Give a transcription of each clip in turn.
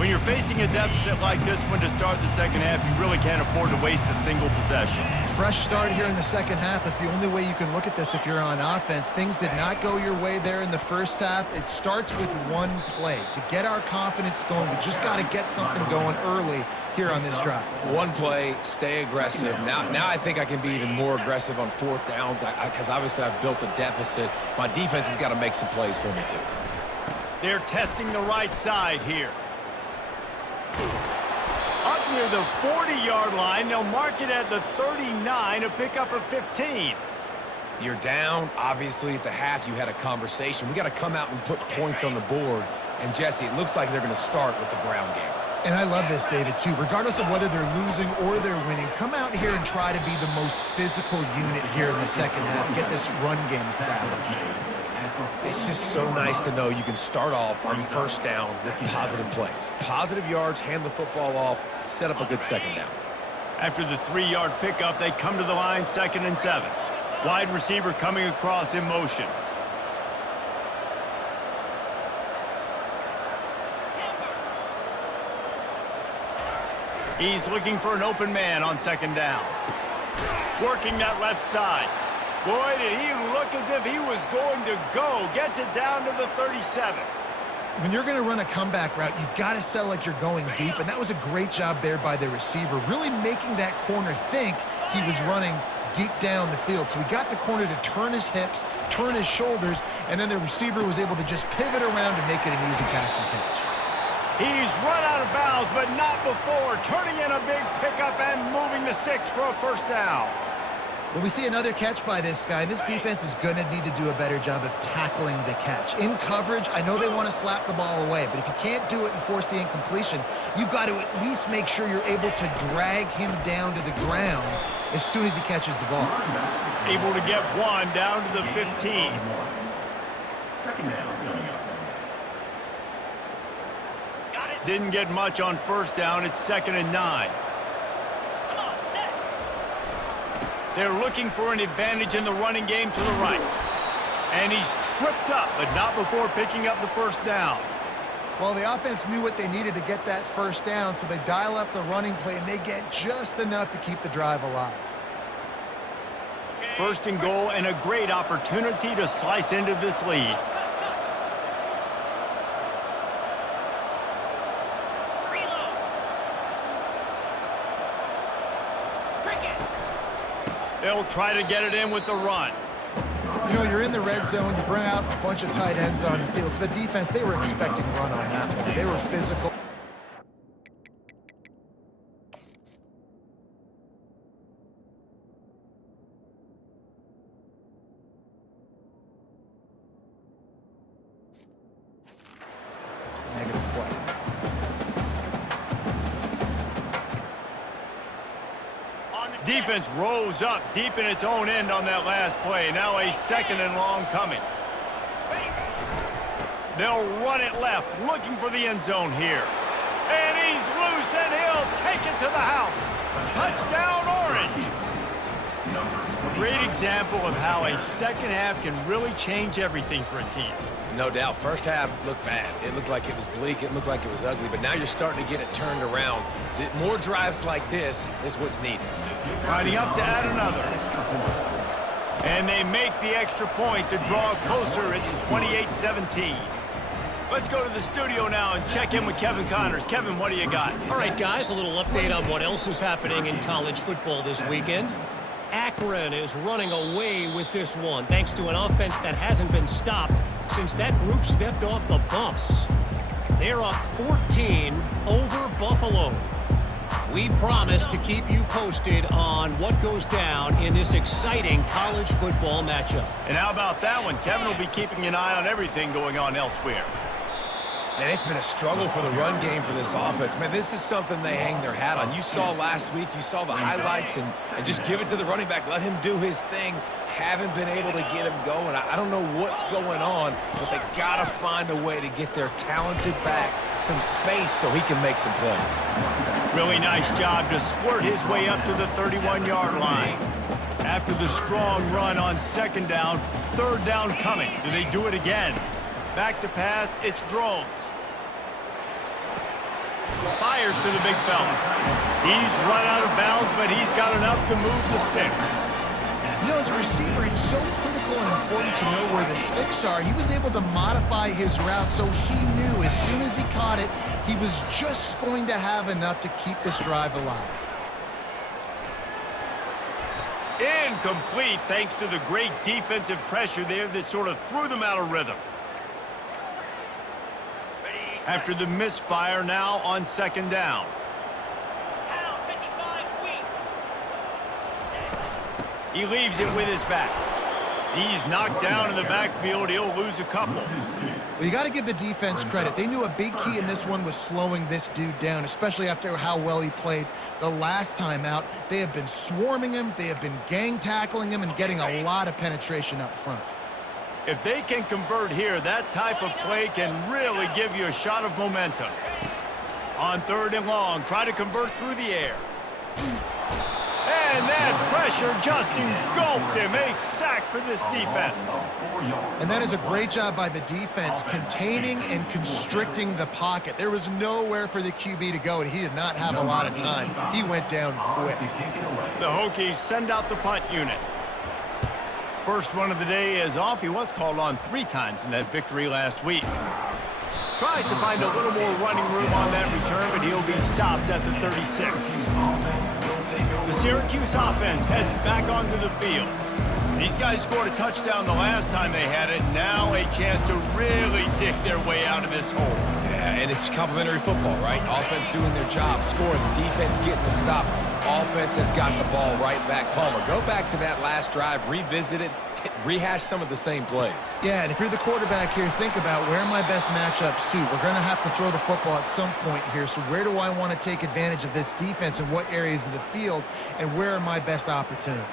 When you're facing a deficit like this one to start the second half, you really can't afford to waste a single possession. Fresh start here in the second half. That's the only way you can look at this if you're on offense. Things did not go your way there in the first half. It starts with one play. To get our confidence going, we just got to get something going early here on this drive. One play, stay aggressive. Now I think I can be even more aggressive on fourth downs because obviously I've built a deficit. My defense has got to make some plays for me too. They're testing the right side here. Up near the 40-yard line, they'll mark it at the 39, a pickup of 15. You're down. Obviously, at the half, you had a conversation. We got to come out and put points on the board. And, Jesse, it looks like they're going to start with the ground game. And I love this, David, too. Regardless of whether they're losing or they're winning, come out here and try to be the most physical unit here in the second half. Get this run game established. It's just so nice to know you can start off on first down with positive plays. Positive yards, hand the football off, set up a good second down. After the 3-yard pickup, they come to the line 2nd and 7. Wide receiver coming across in motion. He's looking for an open man on 2nd down. Working that left side. Boy, did he look as if he was going to go. Gets it down to the 37. When you're going to run a comeback route, you've got to sell like you're going deep, and that was a great job there by the receiver, really making that corner think he was running deep down the field. So he got the corner to turn his hips, turn his shoulders, and then the receiver was able to just pivot around and make it an easy pass and catch. He's run out of bounds, but not before. Turning in a big pickup and moving the sticks for a first down. Well, we see another catch by this guy. This defense is going to need to do a better job of tackling the catch. In coverage, I know they want to slap the ball away, but if you can't do it and force the incompletion, you've got to at least make sure you're able to drag him down to the ground as soon as he catches the ball. Able to get one down to the 15. Second down. Didn't get much on first down. It's 2nd and 9. They're looking for an advantage in the running game to the right. And he's tripped up, but not before picking up the first down. Well, the offense knew what they needed to get that first down, so they dial up the running play, and they get just enough to keep the drive alive. First and goal, and a great opportunity to slice into this lead. They'll try to get it in with the run. You know, you're in the red zone, you bring out a bunch of tight ends on the field. So the defense, they were expecting run on that one. They were physical. Negative play. Defense rose up deep in its own end on that last play. Now a 2nd and long coming. They'll run it left, looking for the end zone here. And he's loose, and he'll take it to the house. Touchdown, Orange. Great example of how a second half can really change everything for a team. No doubt. First half looked bad. It looked like it was bleak. It looked like it was ugly. But now you're starting to get it turned around. More drives like this is what's needed. Riding up to add another. And they make the extra point to draw closer. It's 28-17. Let's go to the studio now and check in with Kevin Connors. Kevin, what do you got? All right, guys, a little update on what else is happening in college football this weekend. Akron is running away with this one, thanks to an offense that hasn't been stopped since that group stepped off the bus. They're up 14 over Buffalo. We promise to keep you posted on what goes down in this exciting college football matchup. And how about that one? Kevin will be keeping an eye on everything going on elsewhere. And it's been a struggle for the run game for this offense. Man, this is something they hang their hat on. You saw last week, you saw the highlights, and just give it to the running back. Let him do his thing. Haven't been able to get him going. I don't know what's going on, but they got to find a way to get their talented back some space so he can make some plays. Really nice job to squirt his way up to the 31-yard line. After the strong run on 2nd down, 3rd down coming. Do they do it again? Back to pass, it's Drones. Fires to the big fella. He's run out of bounds, but he's got enough to move the sticks. You know, as a receiver, it's so critical and important to know where the sticks are. He was able to modify his route so he knew as soon as he caught it, he was just going to have enough to keep this drive alive. Incomplete thanks to the great defensive pressure there that sort of threw them out of rhythm. After the misfire, now on second down. He leaves it with his back. He's knocked down in the backfield. He'll lose a couple. Well, you got to give the defense credit. They knew a big key in this one was slowing this dude down, especially after how well he played the last time out. They have been swarming him. They have been gang tackling him and getting a lot of penetration up front. If they can convert here, that type of play can really give you a shot of momentum. On third and long, try to convert through the air. And that pressure just engulfed him. A sack for this defense. And that is a great job by the defense, containing and constricting the pocket. There was nowhere for the QB to go, and he did not have a lot of time. He went down quick. The Hokies send out the punt unit. First one of the day is off. He was called on 3 times in that victory last week. Tries to find a little more running room on that return, but he'll be stopped at the 36. The Syracuse offense heads back onto the field. These guys scored a touchdown the last time they had it. Now a chance to really dig their way out of this hole. Yeah, and it's complimentary football, right? Offense doing their job, scoring, defense getting the stop. Offense has got the ball right back. Palmer, go back to that last drive, revisit it, rehash some of the same plays. Yeah, and if you're the quarterback here, think about where are my best matchups, too. We're going to have to throw the football at some point here, so where do I want to take advantage of this defense and what areas of the field, and where are my best opportunities?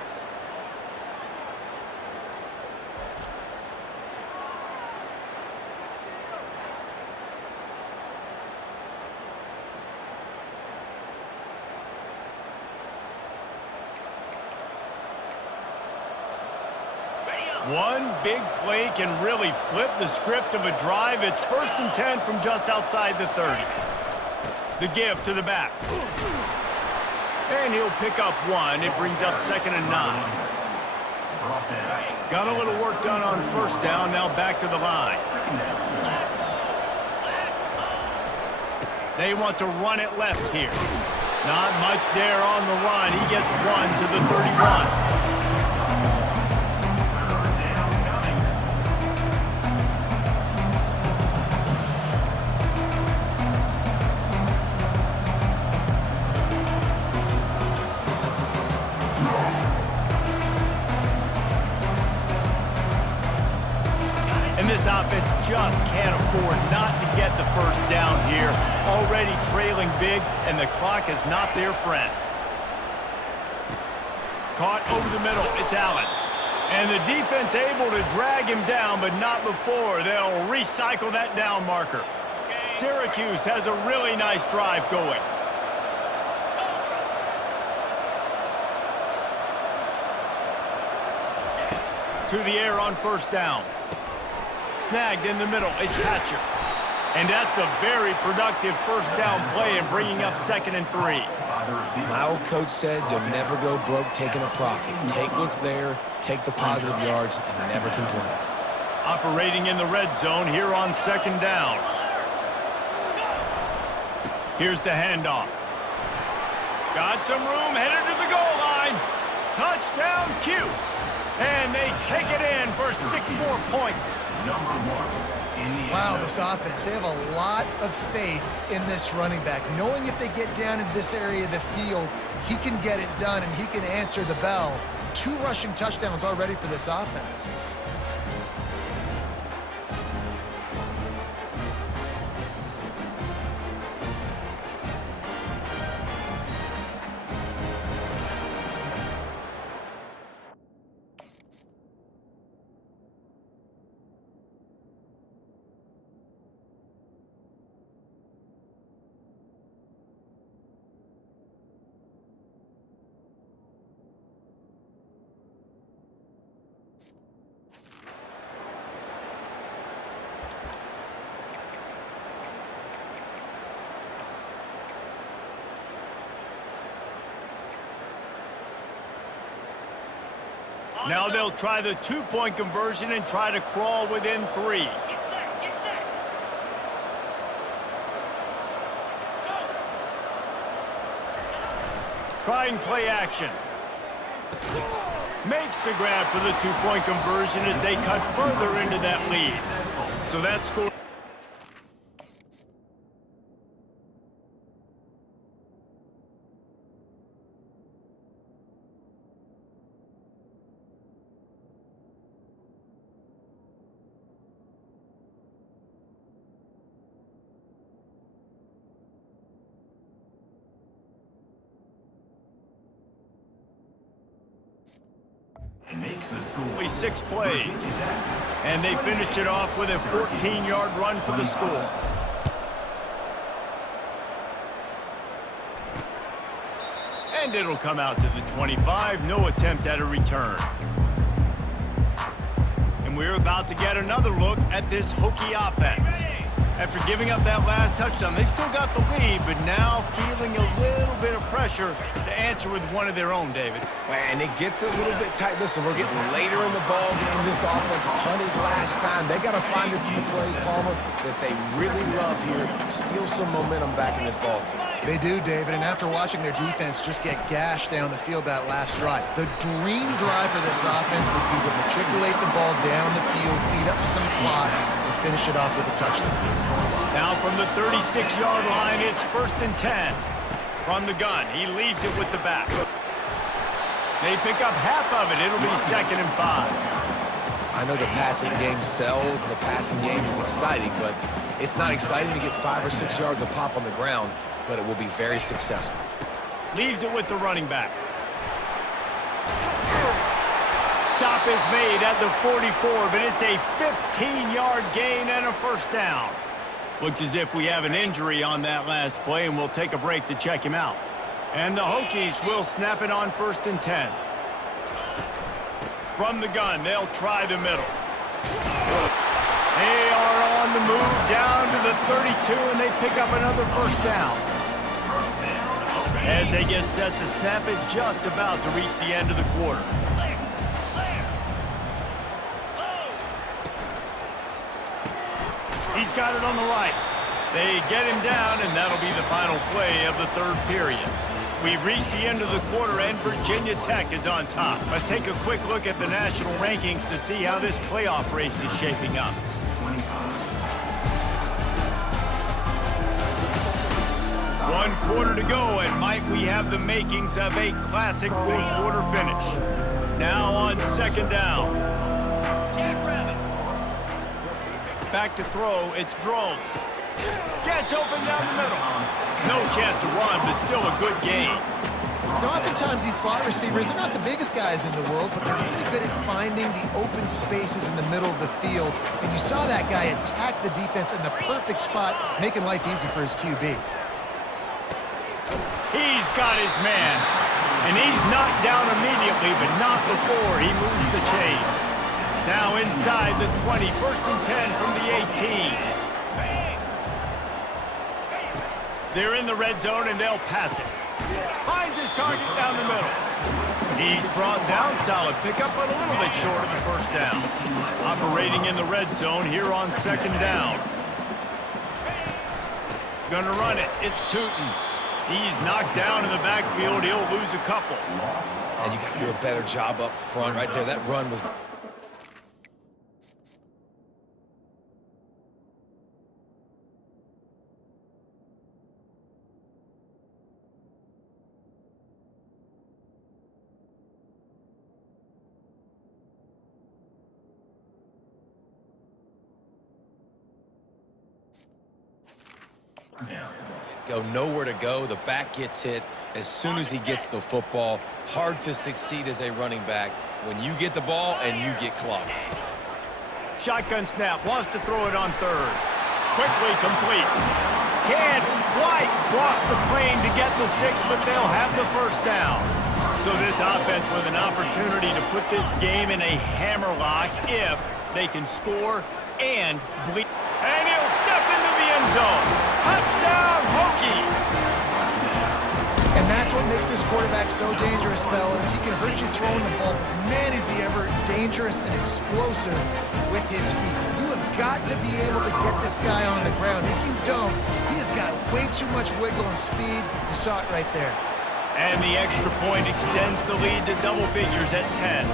One big play can really flip the script of a drive. It's 1st and 10 from just outside the 30. The give to the back. And he'll pick up 1. It brings up 2nd and 9. Got a little work done on 1st down. Now back to the line. They want to run it left here. Not much there on the run. He gets 1 to the 31. Offense just can't afford not to get the 1st down here. Already trailing big, and the clock is not their friend. Caught over the middle. It's Allen. And the defense able to drag him down, but not before. They'll recycle that down marker. Syracuse has a really nice drive going. To the air on 1st down. Snagged in the middle, it's Hatcher. And that's a very productive 1st down play and bringing up 2nd and 3. My old coach said you'll never go broke taking a profit. Take what's there, take the positive yards, and never complain. Operating in the red zone here on 2nd down. Here's the handoff. Got some room, headed to the goal line. Touchdown, Cuse. And they take it in for 6 more points. Wow, this offense, they have a lot of faith in this running back, knowing if they get down in this area of the field, he can get it done and he can answer the bell. 2 rushing touchdowns already for this offense. Now they'll try the two-point conversion and try to crawl within 3. Trying play action. Makes the grab for the two-point conversion as they cut further into that lead. So that score. Only 6 plays. And they finished it off with a 14-yard run for the score. And it'll come out to the 25. No attempt at a return. And we're about to get another look at this Hokie offense. After giving up that last touchdown, they still got the lead, but now feeling a little bit of pressure to answer with one of their own, David. And it gets a little bit tight. Listen, we're getting later in the ball game. This offense punted last time. They got to find a few plays, Palmer, that they really love here. Steal some momentum back in this ball game. They do, David, and after watching their defense just get gashed down the field that last drive, the dream drive for this offense would be to matriculate the ball down the field, eat up some clock, and finish it off with a touchdown. Now from the 36-yard line, it's 1st and 10. From the gun, he leaves it with the back. They pick up half of it. It'll be 2nd and 5. I know the passing game sells and the passing game is exciting, but it's not exciting to get 5 or 6 yards a pop on the ground, but it will be very successful. Leaves it with the running back. Stop is made at the 44, but it's a 15-yard gain and a 1st down. Looks as if we have an injury on that last play, and we'll take a break to check him out. And the Hokies will snap it on 1st and 10. From the gun, they'll try the middle. They are on the move down to the 32, and they pick up another 1st down. As they get set to snap it, just about to reach the end of the quarter. He's got it on the right. They get him down, and that'll be the final play of the 3rd period. We've reached the end of the quarter, and Virginia Tech is on top. Let's take a quick look at the national rankings to see how this playoff race is shaping up. One quarter to go, and might we have the makings of a classic 4th quarter finish. Now on 2nd down. Back to throw, it's Drones. Gets open down the middle. No chance to run, but still a good gain. You know, oftentimes these slot receivers, they're not the biggest guys in the world, but they're really good at finding the open spaces in the middle of the field. And you saw that guy attack the defense in the perfect spot, making life easy for his QB. He's got his man. And he's knocked down immediately, but not before he moves the chains. Now inside the 20, 1st and 10 from the 18. They're in the red zone, and they'll pass it. Finds his target down the middle. He's brought down solid. Pick up a little bit short of the 1st down. Operating in the red zone here on 2nd down. Gonna run it. It's Tootin. He's knocked down in the backfield. He'll lose a couple. And you got to do a better job up front right there. That run was... Go nowhere to go. The back gets hit as soon as he gets the football. Hard to succeed as a running back when you get the ball and you get clogged. Shotgun snap. Wants to throw it on 3rd. Quickly complete. Can't quite cross the plane to get the 6, but they'll have the 1st down. So this offense with an opportunity to put this game in a hammerlock if they can score and bleed. And he'll step into the end zone. Touchdown, Hokies! And that's what makes this quarterback so dangerous, fellas. He can hurt you throwing the ball, but man, is he ever dangerous and explosive with his feet. You have got to be able to get this guy on the ground. If you don't, he has got way too much wiggle and speed. You saw it right there. And the extra point extends the lead to double figures at 10.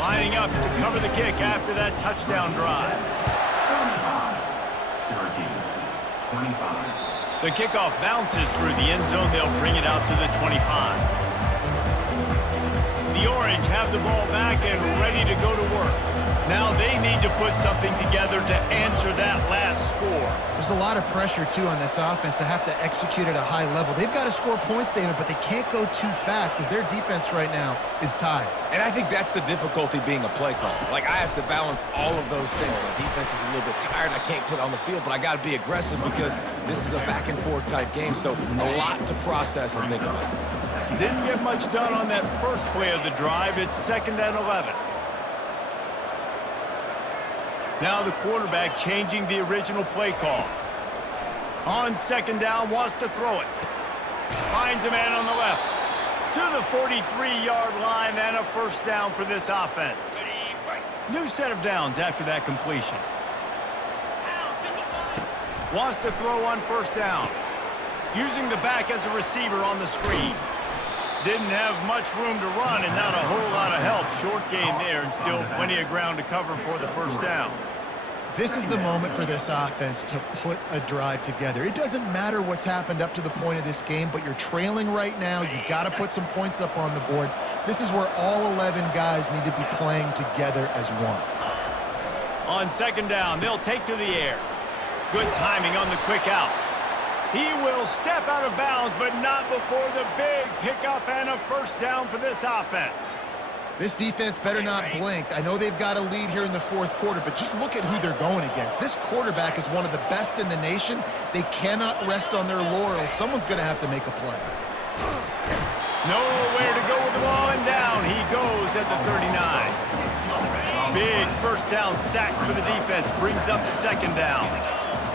Lining up to cover the kick after that touchdown drive. 25, Syracuse, 25. The kickoff bounces through the end zone. They'll bring it out to the 25. The Orange have the ball back and ready to go to work. Now they need to put something together to answer that last score. There's a lot of pressure, too, on this offense to have to execute at a high level. They've got to score points, David, but they can't go too fast because their defense right now is tired. And I think that's the difficulty being a play caller. Like, I have to balance all of those things. My defense is a little bit tired. I can't put it on the field, but I got to be aggressive because this is a back-and-forth type game, so a lot to process and think about. Didn't get much done on that first play of the drive. It's 2nd and 11. Now the quarterback changing the original play call. On 2nd down, wants to throw it. Finds a man on the left. To the 43-yard line and a first down for this offense. New set of downs after that completion. Wants to throw on 1st down. Using the back as a receiver on the screen. Didn't have much room to run and not a whole lot of help. Short game there and still plenty of ground to cover for the first down. This is the moment for this offense to put a drive together. It doesn't matter what's happened up to the point of this game, but you're trailing right now. You got to put some points up on the board. This is where all 11 guys need to be playing together as one. On 2nd down, they'll take to the air. Good timing on the quick out. He will step out of bounds, but not before the big pickup and a first down for this offense. This defense better not blink. I know they've got a lead here in the 4th quarter, but just look at who they're going against. This quarterback is one of the best in the nation. They cannot rest on their laurels. Someone's going to have to make a play. Nowhere to go with the ball, and down he goes at the 39. Big first down sack for the defense. Brings up 2nd down.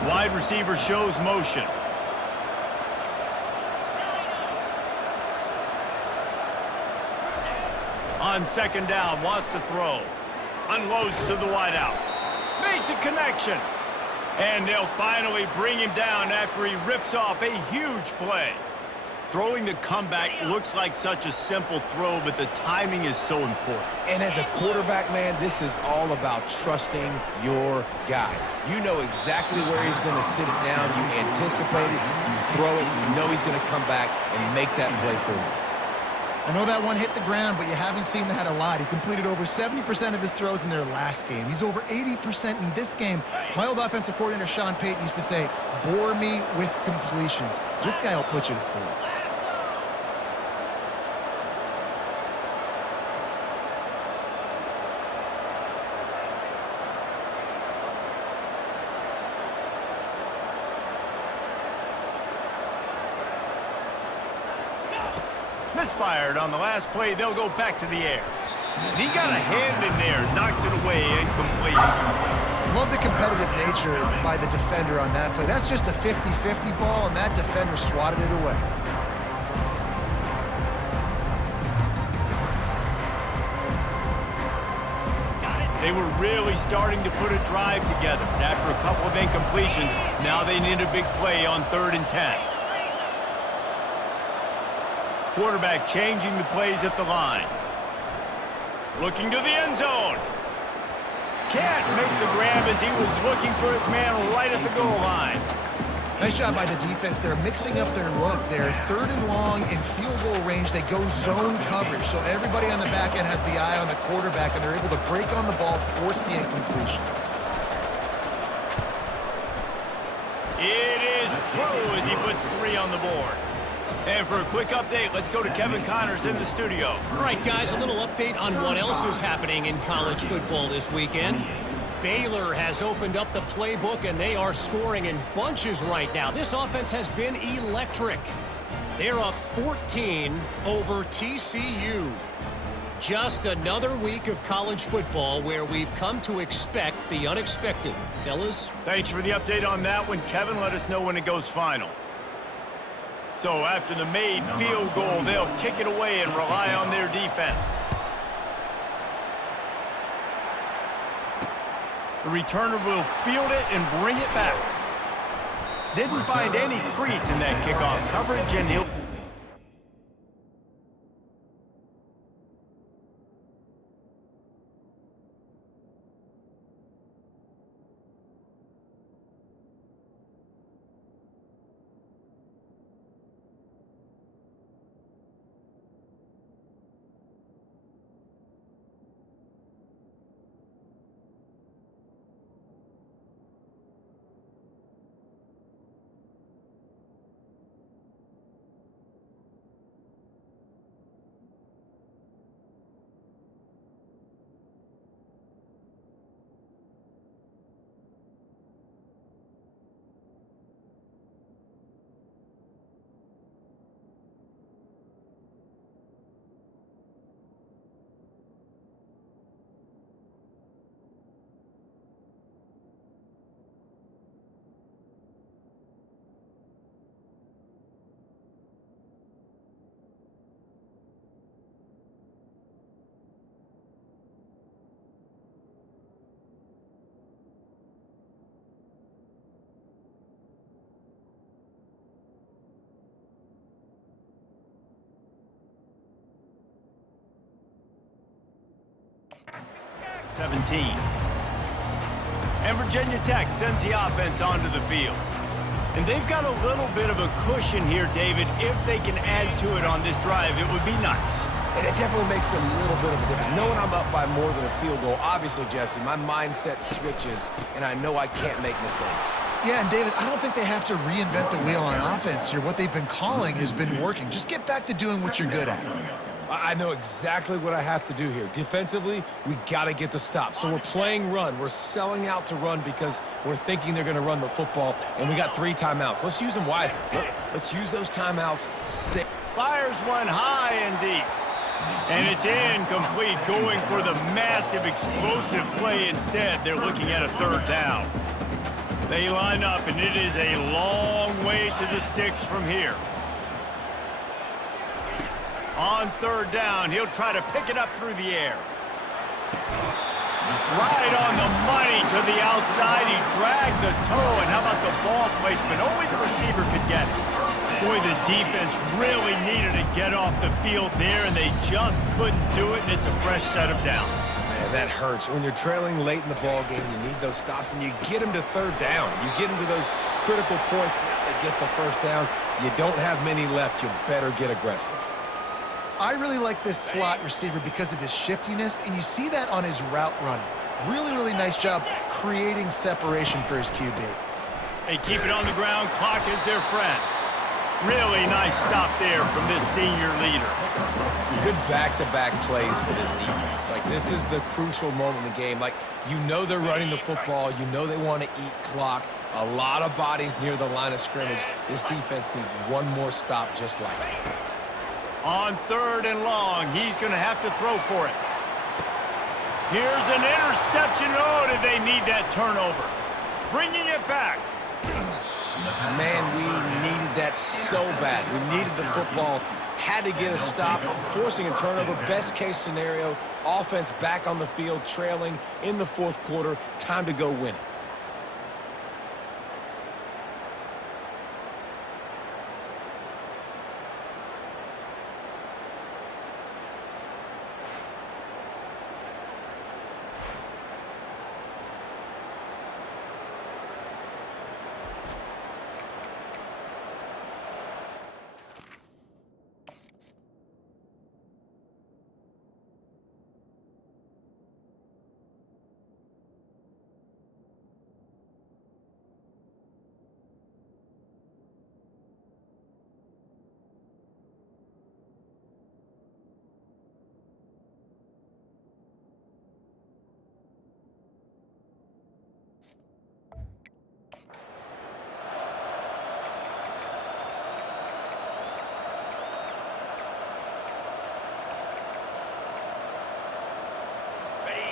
Wide receiver shows motion. On 2nd down, wants to throw. Unloads to the wideout. Makes a connection. And they'll finally bring him down after he rips off a huge play. Throwing the comeback looks like such a simple throw, but the timing is so important. And as a quarterback, man, this is all about trusting your guy. You know exactly where he's going to sit it down. You anticipate it. You throw it. You know he's going to come back and make that play for you. I know that one hit the ground, but you haven't seen that a lot. He completed over 70% of his throws in their last game. He's over 80% in this game. My old offensive coordinator, Sean Payton, used to say, bore me with completions. This guy will put you to sleep. Misfired on the last play. They'll go back to the air. He got a hand in there, knocks it away, incomplete. Love the competitive nature by the defender on that play. That's just a 50-50 ball, and that defender swatted it away. They were really starting to put a drive together. After a couple of incompletions, now they need a big play on 3rd and 10. Quarterback changing the plays at the line. Looking to the end zone. Can't make the grab as he was looking for his man right at the goal line. Nice job by the defense. They're mixing up their look. They're 3rd and long in field goal range. They go zone coverage, so everybody on the back end has the eye on the quarterback, and they're able to break on the ball, force the incompletion. It is true as he puts 3 on the board. And for a quick update, let's go to Kevin Connors in the studio. All right, guys, a little update on what else is happening in college football this weekend. Baylor has opened up the playbook, and they are scoring in bunches right now. This offense has been electric. They're up 14 over TCU. Just another week of college football where we've come to expect the unexpected. Fellas? Thanks for the update on that one, Kevin. Let us know when it goes final. So after the made field goal, they'll kick it away and rely on their defense. The returner will field it and bring it back. Didn't find any crease in that kickoff coverage, and he'll... ...17. And Virginia Tech sends the offense onto the field. And they've got a little bit of a cushion here, David. If they can add to it on this drive, it would be nice. And it definitely makes a little bit of a difference. Knowing I'm up by more than a field goal, obviously, Jesse, my mindset switches, and I know I can't make mistakes. Yeah, and David, I don't think they have to reinvent the wheel on offense here. What they've been calling has been working. Just get back to doing what you're good at. I know exactly what I have to do here. Defensively, we got to get the stop. So we're playing run. We're selling out to run because we're thinking they're going to run the football, and we got 3 timeouts. Let's use them wisely. Let's use those timeouts. Fires one high and deep. And it's incomplete, going for the massive, explosive play instead. They're looking at a 3rd down. They line up, and it is a long way to the sticks from here. On 3rd down, he'll try to pick it up through the air. Right on the money to the outside. He dragged the toe, and how about the ball placement? Only the receiver could get it. Boy, the defense really needed to get off the field there, and they just couldn't do it, and it's a fresh set of downs. Man, that hurts. When you're trailing late in the ball game, you need those stops, and you get them to 3rd down. You get them to those critical points. Now they get the 1st down. You don't have many left. You better get aggressive. I really like this slot receiver because of his shiftiness, and you see that on his route running. Really, really nice job creating separation for his QB. They keep it on the ground. Clock is their friend. Really nice stop there from this senior leader. Good back-to-back plays for this defense. Like, this is the crucial moment in the game. Like, you know they're running the football. You know they want to eat clock. A lot of bodies near the line of scrimmage. This defense needs one more stop just like it. On 3rd and long, he's going to have to throw for it. Here's an interception. Oh, did they need that turnover? Bringing it back. Man, we needed that so bad. We needed the football. Had to get a stop, forcing a turnover. Best case scenario, offense back on the field, trailing in the 4th quarter. Time to go win it.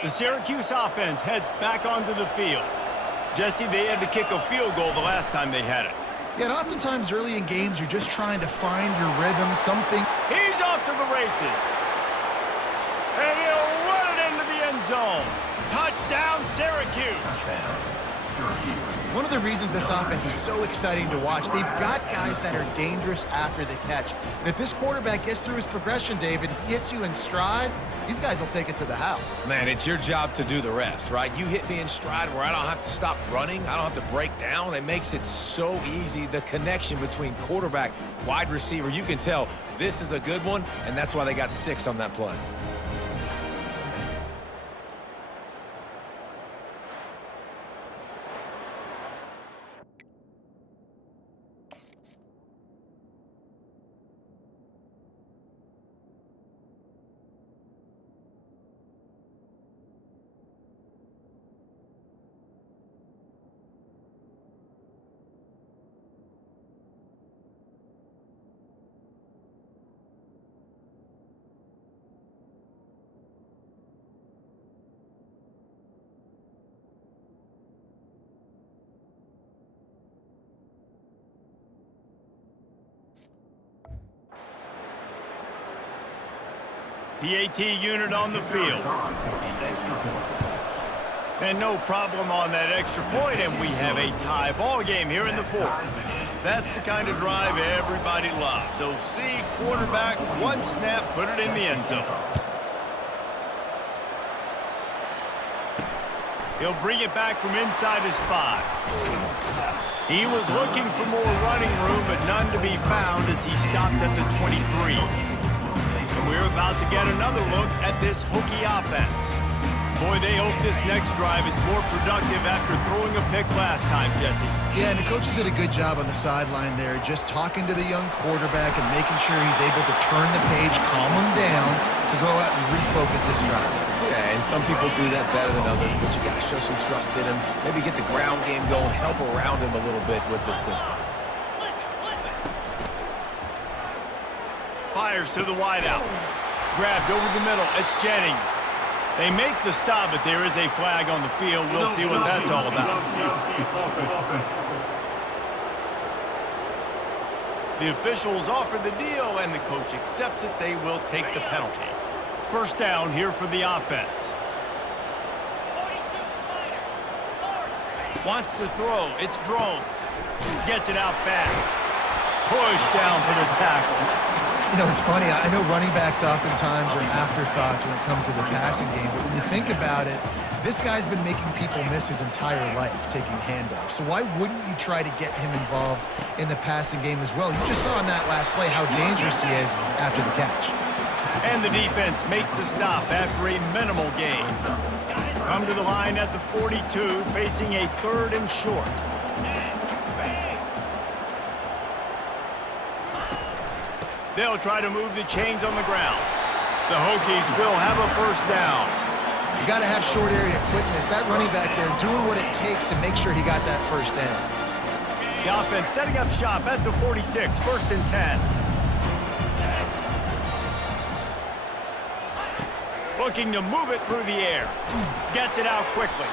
The Syracuse offense heads back onto the field. Jesse, they had to kick a field goal the last time they had it. Yeah, and oftentimes early in games, you're just trying to find your rhythm, something. He's off to the races. And he'll run it into the end zone. Touchdown, Syracuse. One of the reasons this offense is so exciting to watch, they've got guys that are dangerous after the catch. And if this quarterback gets through his progression, David, hits you in stride, these guys will take it to the house. Man, it's your job to do the rest, right? You hit me in stride where I don't have to stop running. I don't have to break down. It makes it so easy. The connection between quarterback, wide receiver, you can tell this is a good one, and that's why they got 6 on that play. PAT unit on the field. And no problem on that extra point, and we have a tie ball game here in the fourth. That's the kind of drive everybody loves. OC, quarterback, one snap, put it in the end zone. He'll bring it back from inside his 5. He was looking for more running room, but none to be found as he stopped at the 23. And we're about to get another look at this Hokie offense. Boy, they hope this next drive is more productive after throwing a pick last time, Jesse. Yeah, and the coaches did a good job on the sideline there, just talking to the young quarterback and making sure he's able to turn the page, calm him down, to go out and refocus this drive. Yeah, and some people do that better than others, but you got to show some trust in him. Maybe get the ground game going, help around him a little bit with the system. Fires to the wideout. Grabbed over the middle. It's Jennings. They make the stop, but there is a flag on the field. We'll see what that's all about. The officials offer the deal, and the coach accepts it. They will take the penalty. First down here for the offense. Wants to throw. It's Drones. Gets it out fast. Push down for the tackle. You know, it's funny. I know running backs oftentimes are afterthoughts when it comes to the passing game, but when you think about it, this guy's been making people miss his entire life taking handoffs. So why wouldn't you try to get him involved in the passing game as well? You just saw in that last play how dangerous he is after the catch. And the defense makes the stop after a minimal gain. Come to the line at the 42, facing a 3rd and short. They'll try to move the chains on the ground. The Hokies will have a first down. You got to have short area quickness. That running back there doing what it takes to make sure he got that first down. The offense setting up shop at the 46, 1st and 10. Looking to move it through the air. Gets it out quickly.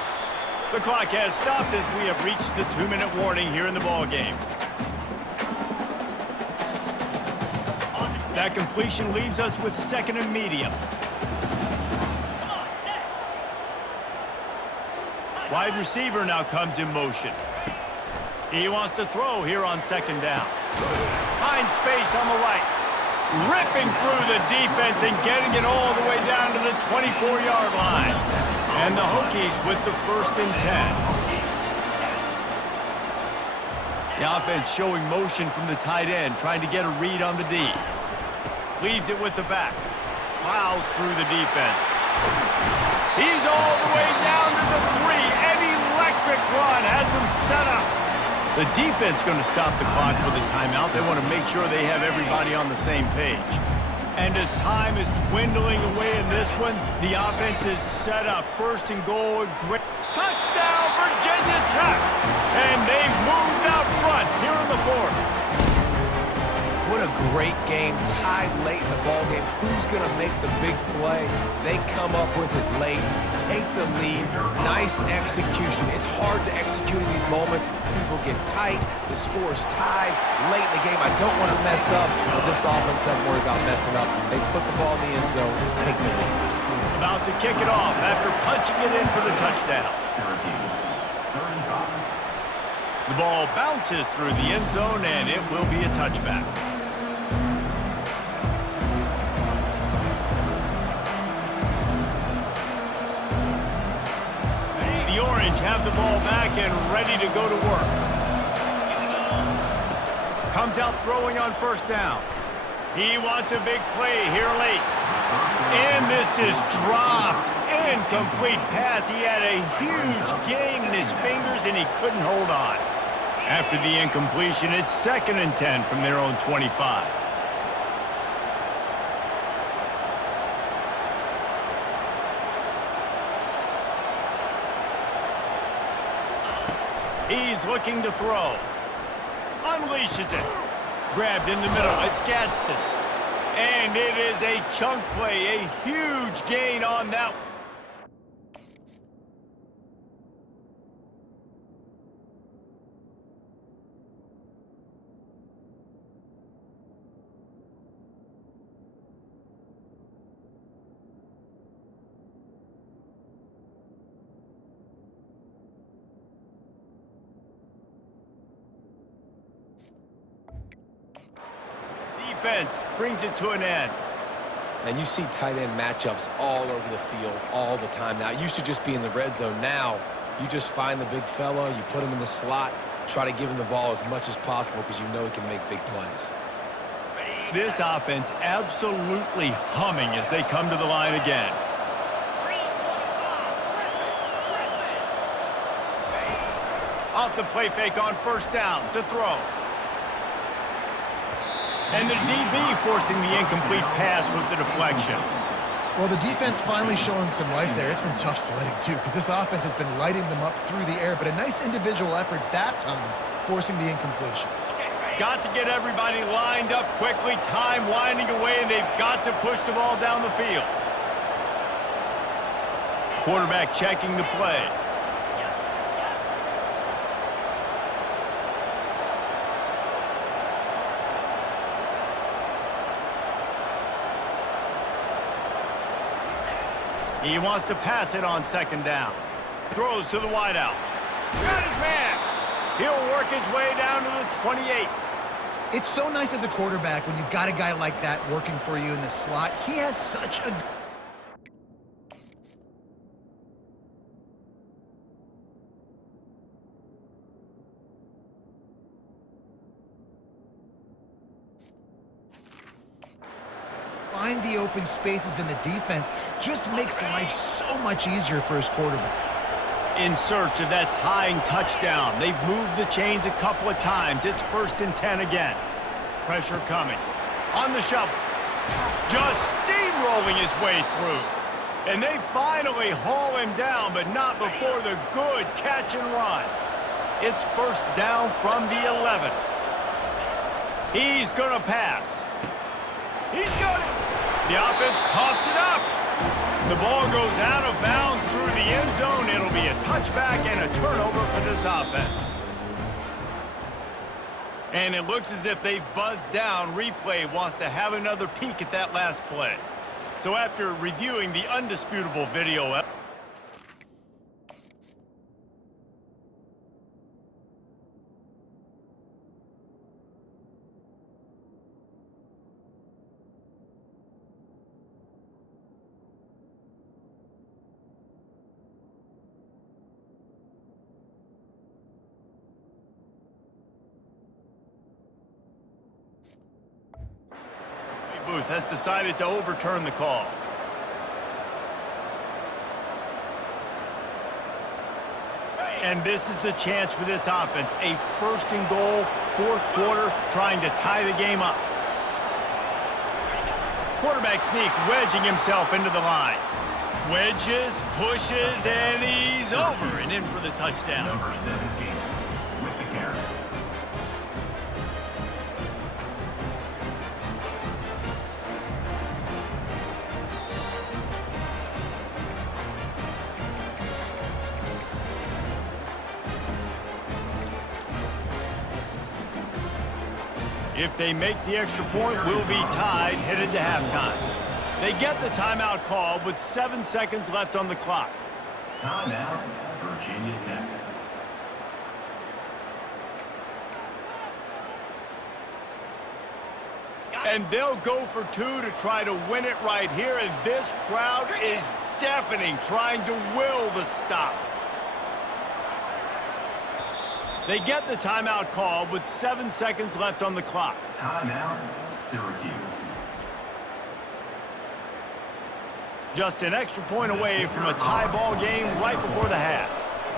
The clock has stopped as we have reached the 2-minute warning here in the ballgame. That completion leaves us with 2nd and medium. Wide receiver now comes in motion. He wants to throw here on 2nd down. Finds space on the right. Ripping through the defense and getting it all the way down to the 24-yard line. And the Hokies with the 1st and 10. The offense showing motion from the tight end, trying to get a read on the D. Leaves it with the back. Plows through the defense. He's all the way down to the 3. An electric run has him set up. The defense going to stop the clock with a timeout. They want to make sure they have everybody on the same page. And as time is dwindling away in this one, the offense is set up. 1st and goal. Great touchdown, Virginia Tech. And they've moved out front here in the 4th. what a great game, tied late in the ball game. Who's going to make the big play? They come up with it late, take the lead, nice execution. It's hard to execute in these moments. People get tight, the score's tied late in the game. I don't want to mess up, but this offense doesn't worry about messing up. They put the ball in the end zone and take the lead. About to kick it off after punching it in for the touchdown. Syracuse, 35. The ball bounces through the end zone, and it will be a touchback. The Orange have the ball back and ready to go to work. Comes out throwing on first down. He wants a big play here late. And this is dropped. Incomplete pass. He had a huge gain in his fingers, and he couldn't hold on. After the incompletion, it's 2nd and 10 from their own 25. He's looking to throw. Unleashes it. Grabbed in the middle. It's Gadsden. And it is a chunk play. A huge gain on that. Defense brings it to an end. And you see tight end matchups all over the field all the time now. It used to just be in the red zone. Now you just find the big fella, you put him in the slot, try to give him the ball as much as possible because you know he can make big plays. This offense absolutely humming as they come to the line again. Off the play fake on first down to throw. And the DB forcing the incomplete pass with the deflection. Well, the defense finally showing some life there. It's been tough sledding, too, because this offense has been lighting them up through the air, but a nice individual effort that time, forcing the incompletion. Got to get everybody lined up quickly. Time winding away, and they've got to push the ball down the field. Quarterback checking the play. He wants to pass it on second down. Throws to the wideout. Got his man. He'll work his way down to the 28. It's so nice as a quarterback when you've got a guy like that working for you in the slot. He has such a... find the open spaces in the defense, just makes life so much easier for his quarterback. In search of that tying touchdown. They've moved the chains a couple of times. It's 1st and 10 again. Pressure coming. On the shovel. Just steamrolling his way through. And they finally haul him down, but not before the good catch and run. It's 1st down from the 11. He's gonna pass. He's got it. The offense coughs it up. The ball goes out of bounds through the end zone. It'll be a touchback and a turnover for this offense. And it looks as if they've buzzed down. Replay wants to have another peek at that last play. So after reviewing the undisputable video... Booth has decided to overturn the call. And this is the chance for this offense. A 1st and goal, 4th quarter, trying to tie the game up. Quarterback sneak, wedging himself into the line. Wedges, pushes, and he's over and in for the touchdown. Number 17 with the carry. If they make the extra point, we'll be tied headed to halftime. They get the timeout call with 7 seconds left on the clock. Timeout, Virginia Tech. And they'll go for 2 to try to win it right here, and this crowd is deafening, trying to will the stop. They get the timeout call with 7 seconds left on the clock. Timeout, Syracuse. Just an extra point away from a tie ball game right before the half.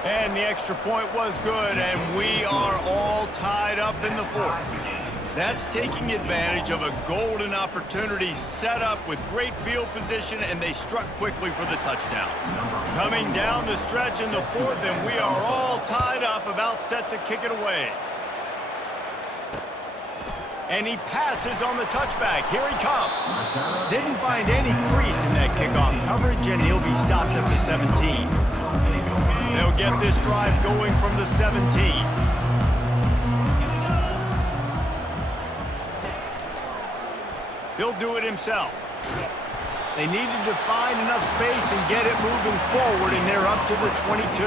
And the extra point was good, and we are all tied up in the fourth. That's taking advantage of a golden opportunity set up with great field position, and they struck quickly for the touchdown. Coming down the stretch in the fourth, and we are all tied up, about set to kick it away. And he passes on the touchback. Here he comes. Didn't find any crease in that kickoff coverage, and he'll be stopped at the 17. They'll get this drive going from the 17. He'll do it himself. They needed to find enough space and get it moving forward, and they're up to the 22.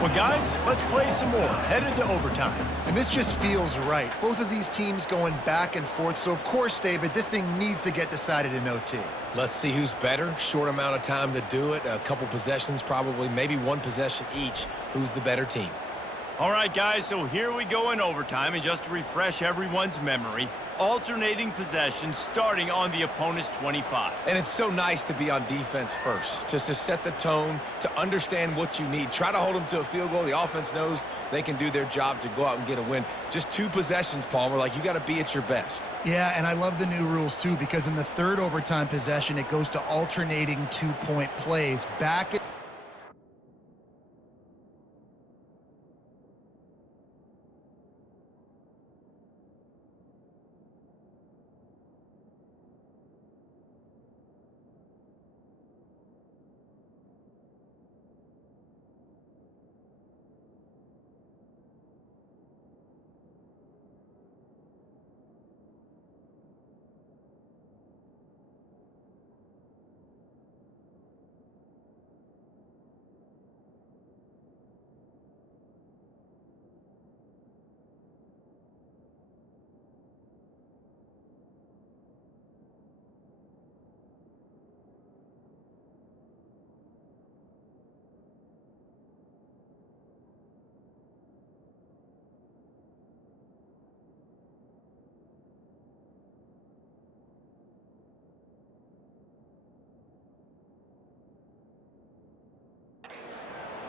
Well, guys, let's play some more. Headed to overtime. And this just feels right. Both of these teams going back and forth. So, of course, David, this thing needs to get decided in OT. Let's see who's better. Short amount of time to do it. A couple possessions probably, maybe one possession each. Who's the better team? All right, guys, so here we go in overtime. And just to refresh everyone's memory, alternating possessions starting on the opponent's 25. And it's so nice to be on defense first, just to set the tone, to understand what you need. Try to hold them to a field goal. The offense knows they can do their job to go out and get a win. Just 2 possessions, Palmer. Like, you got to be at your best. Yeah, and I love the new rules, too, because in the third overtime possession, it goes to alternating 2-point plays. Back at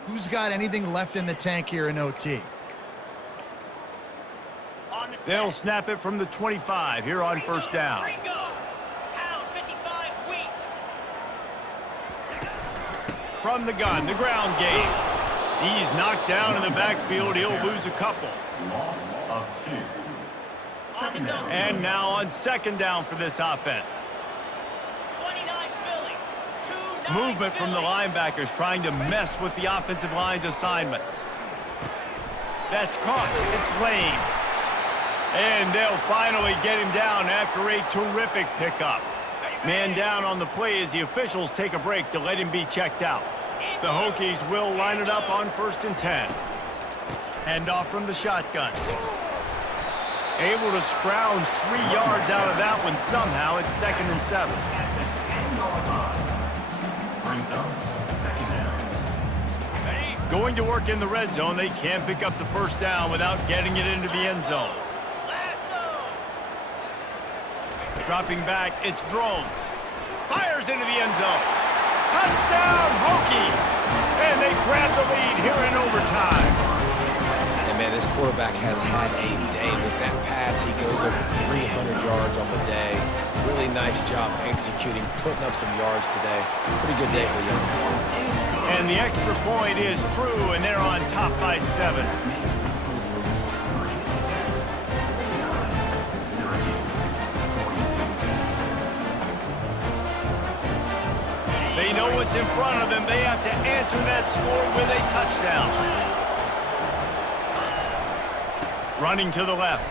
who's got anything left in the tank here in OT? They'll snap it from the 25 here on first down. From the gun, the ground game. He's knocked down in the backfield. He'll lose a couple. Loss of 2. Second down. And now on second down for this offense. Movement from the linebackers trying to mess with the offensive line's assignments. That's caught. It's Lane. And they'll finally get him down after a terrific pickup. Man down on the play as the officials take a break to let him be checked out. The Hokies will line it up on 1st and 10. Handoff from the shotgun. Able to scrounge 3 yards out of that one somehow. It's 2nd and 7. Going to work in the red zone, they can't pick up the first down without getting it into the end zone. Dropping back, it's Drones. Fires into the end zone. Touchdown, Hokies! And they grab the lead here in overtime. And, man, this quarterback has had a day with that pass. He goes over 300 yards on the day. Really nice job executing, putting up some yards today. Pretty good day for the young man. And the extra point is true, and they're on top by 7. They know what's in front of them. They have to answer that score with a touchdown. Running to the left.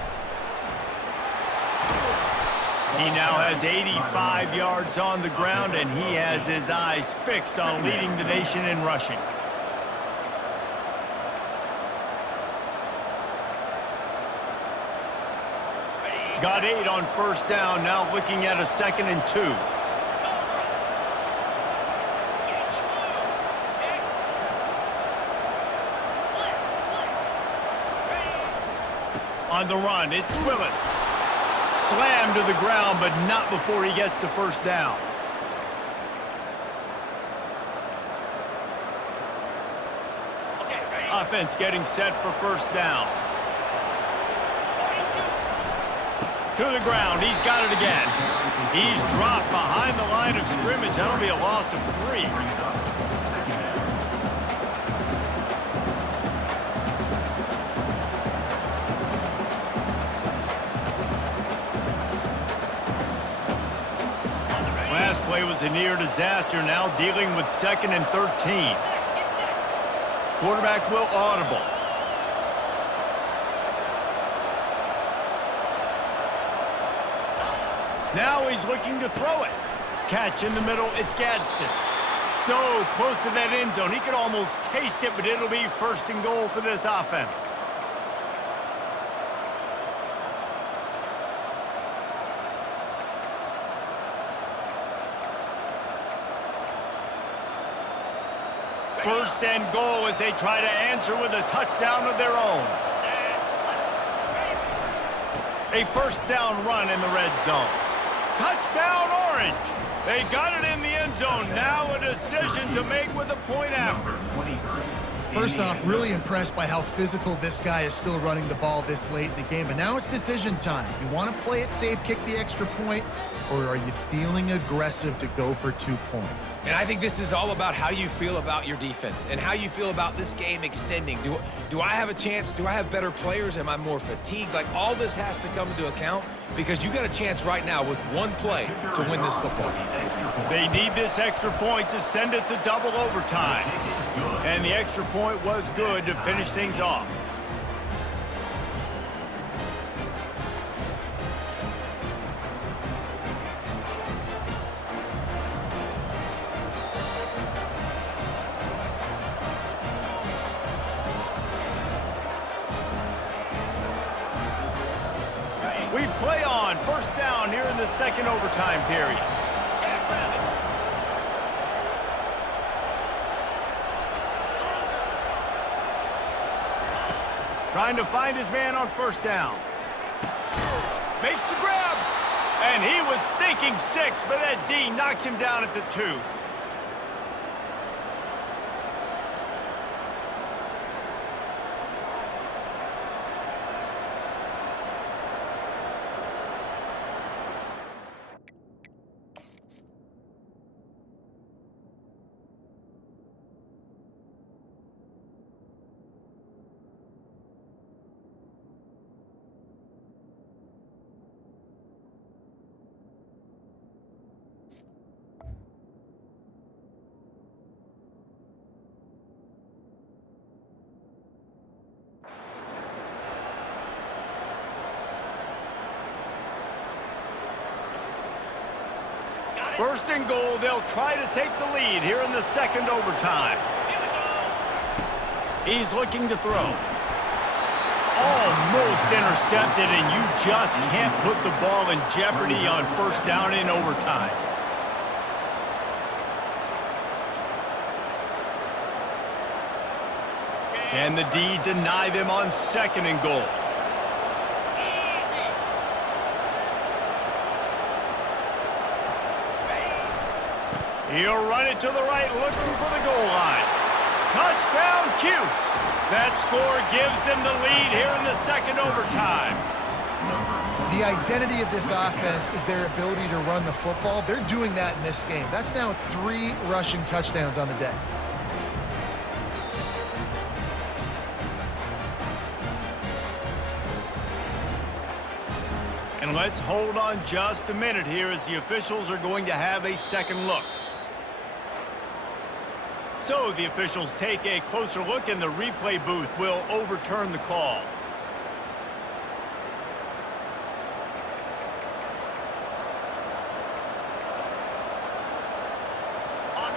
He now has 85 yards on the ground, and he has his eyes fixed on leading the nation in rushing. Got 8 on first down, now looking at a 2nd and 2. On the run, it's Willis. Slammed to the ground, but not before he gets to first down. Offense getting set for first down. To the ground, he's got it again. He's dropped behind the line of scrimmage. That'll be a loss of 3. Last play was a near disaster, now dealing with 2nd and 13. Quarterback will audible. Now he's looking to throw it. Catch in the middle, it's Gadsden. So close to that end zone, he could almost taste it, but it'll be 1st and goal for this offense. First and goal as they try to answer with a touchdown of their own. A first down run in the red zone. Touchdown, Orange. They got it in the end zone. Now a decision to make with a point after. First off, really impressed by how physical this guy is still running the ball this late in the game. And now it's decision time. You want to play it safe, kick the extra point, or are you feeling aggressive to go for 2 points? And I think this is all about how you feel about your defense and how you feel about this game extending. Do I have a chance? Do I have better players? Am I more fatigued? Like, all this has to come into account because you got a chance right now with 1 play to win this football game. They need this extra point to send it to double overtime. And the extra point was good to finish things off. We play on first down here in the 2nd overtime period. Trying to find his man on first down. Makes the grab. And he was thinking 6, but that D knocks him down at the 2. First and goal, they'll try to take the lead here in the 2nd overtime. He's looking to throw. Almost intercepted, and you just can't put the ball in jeopardy on first down in overtime. Can the D deny them on 2nd and goal? He'll run it to the right, looking for the goal line. Touchdown, Cuse. That score gives them the lead here in the 2nd overtime. The identity of this offense is their ability to run the football. They're doing that in this game. That's now 3 rushing touchdowns on the day. And let's hold on just a minute here as the officials are going to have a second look. So the officials take a closer look, and the replay booth will overturn the call.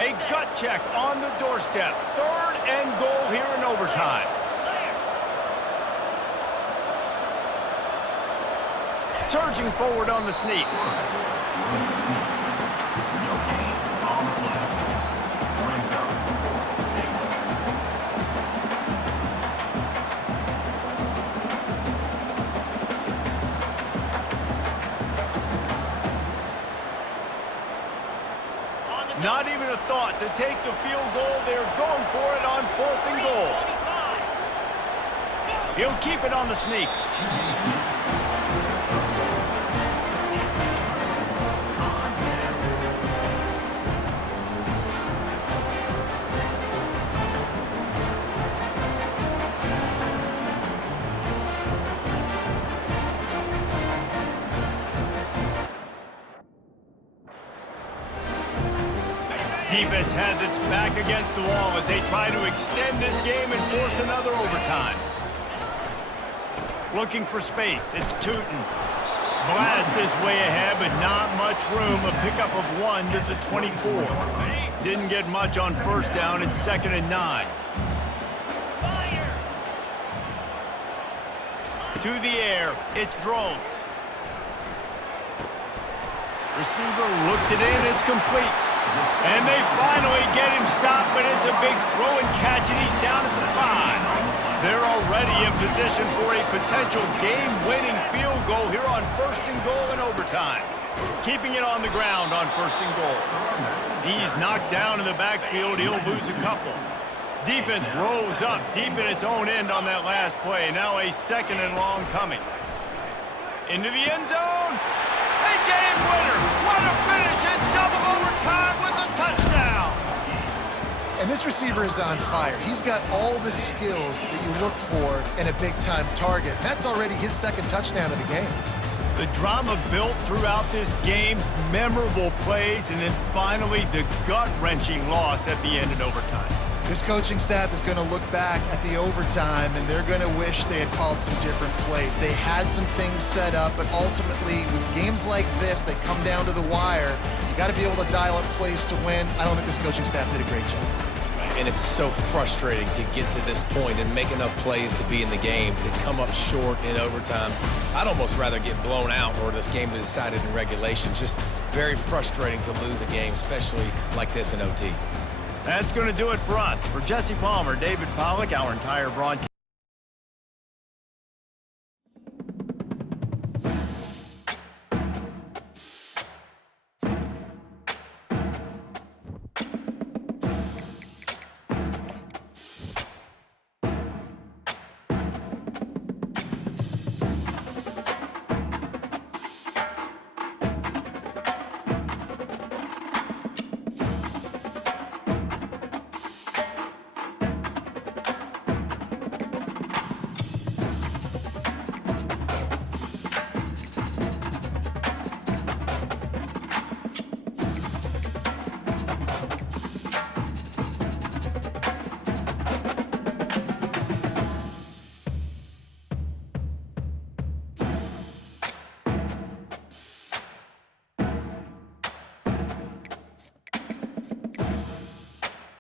A gut check on the doorstep. 3rd and goal here in overtime. Surging forward on the sneak. Not even a thought to take the field goal. They're going for it on 4th and goal. He'll keep it on the sneak. Defense has its back against the wall as they try to extend this game and force another overtime. Looking for space, it's Tootin. Blast his way ahead, but not much room. A pickup of 1 to the 24. Didn't get much on 1st down. It's 2nd and 9. To the air, it's Drones. Receiver looks it in, it's complete. And they finally get him stopped, but it's a big throw and catch, and he's down at the 5. They're already in position for a potential game-winning field goal here on 1st and goal in overtime. Keeping it on the ground on 1st and goal. He's knocked down in the backfield. He'll lose a couple. Defense rolls up deep in its own end on that last play. Now a 2nd and long coming. Into the end zone. A game winner. What a finish in double overtime with a touchdown. And this receiver is on fire. He's got all the skills that you look for in a big-time target. That's already his 2nd touchdown of the game. The drama built throughout this game, memorable plays, and then finally the gut-wrenching loss at the end in overtime. This coaching staff is going to look back at the overtime, and they're going to wish they had called some different plays. They had some things set up, but ultimately, with games like this, they come down to the wire. You got to be able to dial up plays to win. I don't think this coaching staff did a great job. And it's so frustrating to get to this point and make enough plays to be in the game, to come up short in overtime. I'd almost rather get blown out or this game is decided in regulation. Just very frustrating to lose a game, especially like this in OT. That's going to do it for us. For Jesse Palmer, David Pollack, our entire broadcast.